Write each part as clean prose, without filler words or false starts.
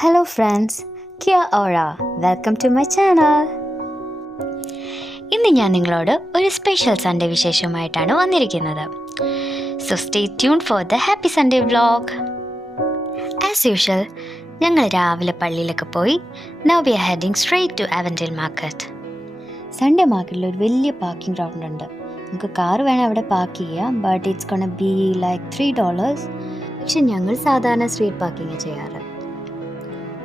Hello friends, Kia ora, welcome to my channel. ഇന്ന് ഞാൻ നിങ്ങളോട് ഒരു സ്പെഷ്യൽ സൺഡേ വിശേഷമായിട്ടാണ് വന്നിരിക്കുന്നത്. So stay tuned for the happy Sunday vlog. As usual, ഞങ്ങൾ രാവിലെ പള്ളിയിലൊക്കെ പോയി. Now we are heading straight to Avondale Market. Sunday മാർക്കറ്റിൽ ഒരു വലിയ പാർക്കിംഗ് ഗ്രൗണ്ട് ഉണ്ട്. നമുക്ക് കാർ വേണേൽ അവിടെ പാർക്ക് ചെയ്യാം, but it's gonna be like $3. പക്ഷെ ഞങ്ങൾ സാധാരണ സ്ട്രീറ്റ് പാർക്കിംഗ് ചെയ്യാറ്.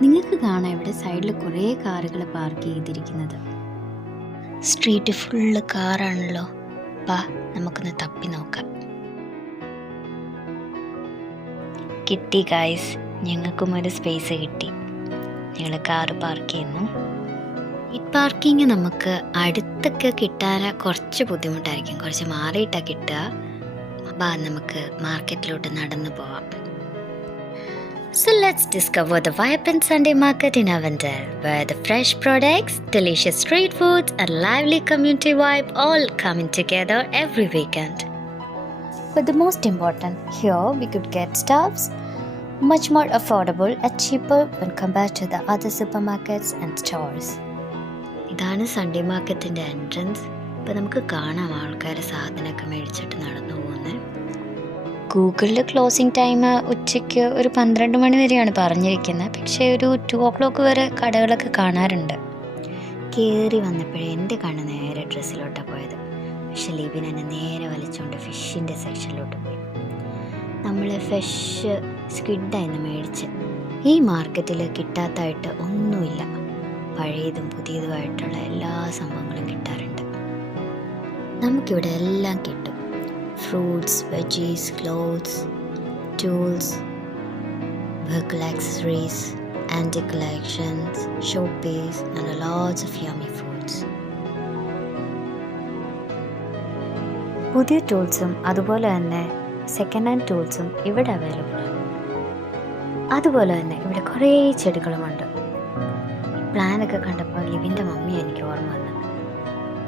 നിങ്ങൾക്ക് കാണാം ഇവിടെ സൈഡിൽ കുറേ കാറുകൾ പാർക്ക് ചെയ്തിരിക്കുന്നത്. സ്ട്രീറ്റ് ഫുള്ള് കാറാണല്ലോ. വാ നമുക്കൊന്ന് തപ്പി നോക്കാം. കിട്ടി ഗൈസ്, ഞങ്ങൾക്കും ഒരു സ്പേസ് കിട്ടി. ഞങ്ങൾ കാറ് പാർക്ക് ചെയ്യുന്നു. ഈ പാർക്കിങ് നമുക്ക് അടുത്തൊക്കെ കിട്ടാൻ കുറച്ച് ബുദ്ധിമുട്ടായിരിക്കും, കുറച്ച് മാറിയിട്ടാണ് കിട്ടുക. വാ നമുക്ക് മാർക്കറ്റിലോട്ട് നടന്നു പോവാം. So let's discover the vibrant Sunday market in Avondale, where the fresh products, delicious street foods and lively community vibe all coming together every weekend. But the most important, here we could get stuffs much more affordable and cheaper when compared to the other supermarkets and stores. ഇതാണ് Sunday മാർക്കറ്റിൻ്റെ entrance. ഇപ്പോൾ നമുക്ക് കാണാം ആൾക്കാർ സാധനമൊക്കെ മേടിച്ചിട്ട് നടന്നു പോകുന്നത്. ഗൂഗിളിൽ ക്ലോസിംഗ് ടൈം ഉച്ചയ്ക്ക് ഒരു 12 മണി വരെയാണ് പറഞ്ഞിരിക്കുന്നത്. പക്ഷേ ഒരു 2 o'clock വരെ കടകളൊക്കെ കാണാറുണ്ട്. കയറി വന്നപ്പോഴേ എൻ്റെ കണ്ണ് നേരെ ഡ്രസ്സിലോട്ടാണ് പോയത്. പക്ഷെ ലിബിൻ എന്നെ നേരെ വലിച്ചുകൊണ്ട് ഫിഷിൻ്റെ സെക്ഷനിലോട്ട് പോയി. നമ്മൾ ഫിഷ് സ്ക്വിഡായിരുന്നു മേടിച്ച്. ഈ മാർക്കറ്റിൽ കിട്ടാത്തതായിട്ട് ഒന്നുമില്ല. പഴയതും പുതിയതുമായിട്ടുള്ള എല്ലാ സംഭവങ്ങളും കിട്ടാറുണ്ട്. നമുക്കിവിടെ എല്ലാം കിട്ടും. Fruits, veggies, clothes, tools, vehicle accessories, antique collections, showpiece and lots of yummy foods. പുതിയ ടൂൾസും അതുപോലെ തന്നെ സെക്കൻഡ് ഹാൻഡ് ടൂൾസും ഇവിടെ അവൈലബിൾ ആണ്. അതുപോലെ തന്നെ ഇവിടെ കുറേ ചെടികളുമുണ്ട്. പ്ലാനൊക്കെ കണ്ടപ്പോൾ ലിവിൻ്റെ മമ്മി എനിക്ക് ഓർമ്മ വന്നു.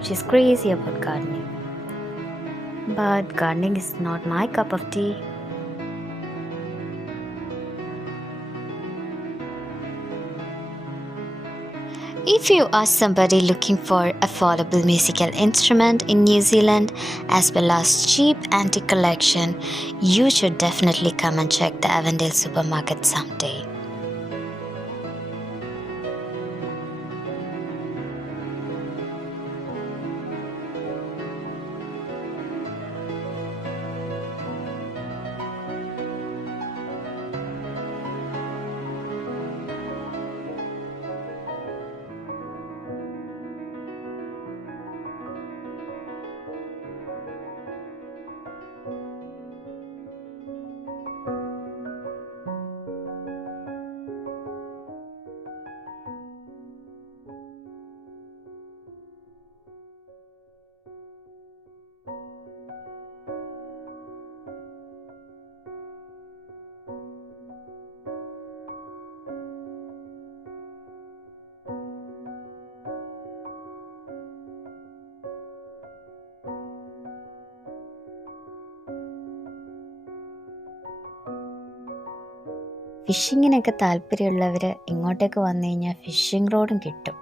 She's crazy about gardening. But gardening is not my cup of tea. If you are somebody looking for affordable musical instrument in New Zealand as well as cheap antique collection, you should definitely come and check the Avondale supermarket someday. ഫിഷിങ്ങിനൊക്കെ താല്പര്യമുള്ളവർ ഇങ്ങോട്ടേക്ക് വന്നു കഴിഞ്ഞാൽ phishing റോഡും കിട്ടും.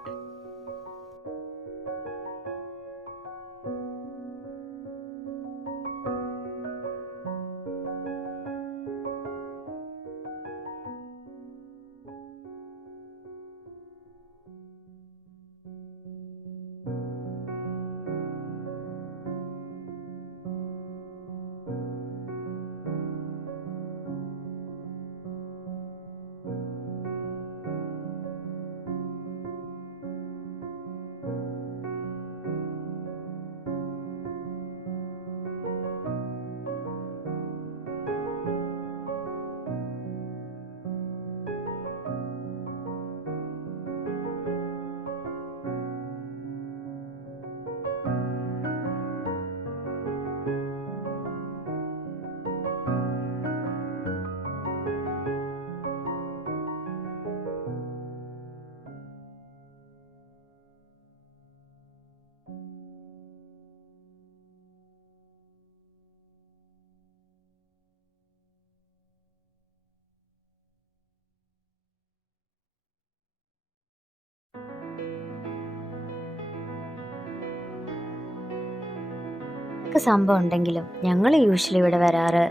എന്തൊക്കെ സംഭവം ഉണ്ടെങ്കിലും ഞങ്ങൾ യൂഷ്വലി ഇവിടെ വരാറ്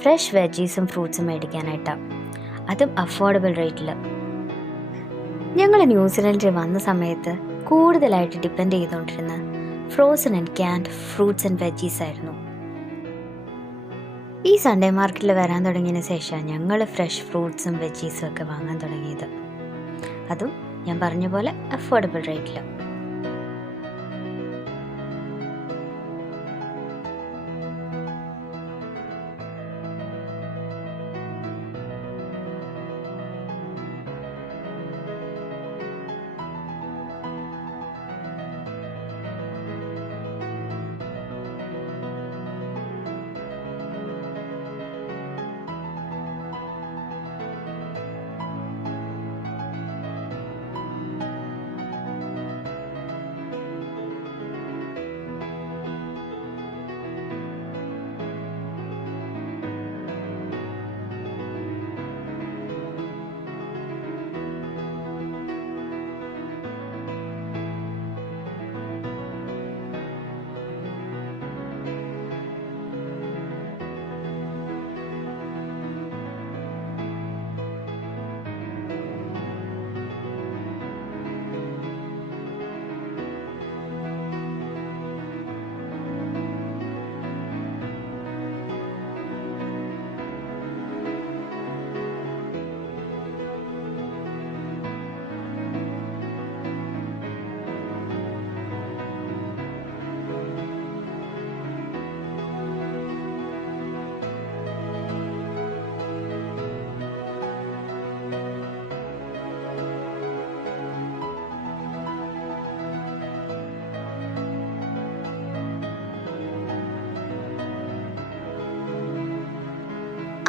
ഫ്രഷ് വെജീസും ഫ്രൂട്ട്സും മേടിക്കാനായിട്ടാണ്, അതും അഫോർഡബിൾ റേറ്റിൽ. ഞങ്ങൾ ന്യൂസിലൻഡിൽ വന്ന സമയത്ത് കൂടുതലായിട്ട് ഡിപ്പെൻഡ് ചെയ്തുകൊണ്ടിരുന്ന frozen and canned fruits and veggies ആയിരുന്നു. ഈ സൺഡേ മാർക്കറ്റിൽ വരാൻ തുടങ്ങിയതിന് ശേഷം ഞങ്ങൾ ഫ്രഷ് ഫ്രൂട്ട്സും വെജീസും ഒക്കെ വാങ്ങാൻ തുടങ്ങിയത്, അതും ഞാൻ പറഞ്ഞ പോലെ അഫോർഡബിൾ റേറ്റിൽ.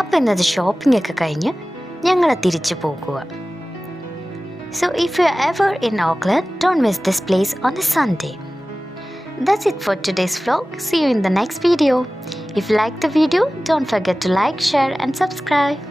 അപ്പോൾ ഇന്നത്തെ ഷോപ്പിംഗ് ഒക്കെ കഴിഞ്ഞ് ഞങ്ങൾ തിരിച്ചു പോകുക. So if you're ever in Auckland, don't miss this place on a Sunday. That's it for today's vlog. See you in the next video. If you liked the video, don't forget to like, share and subscribe.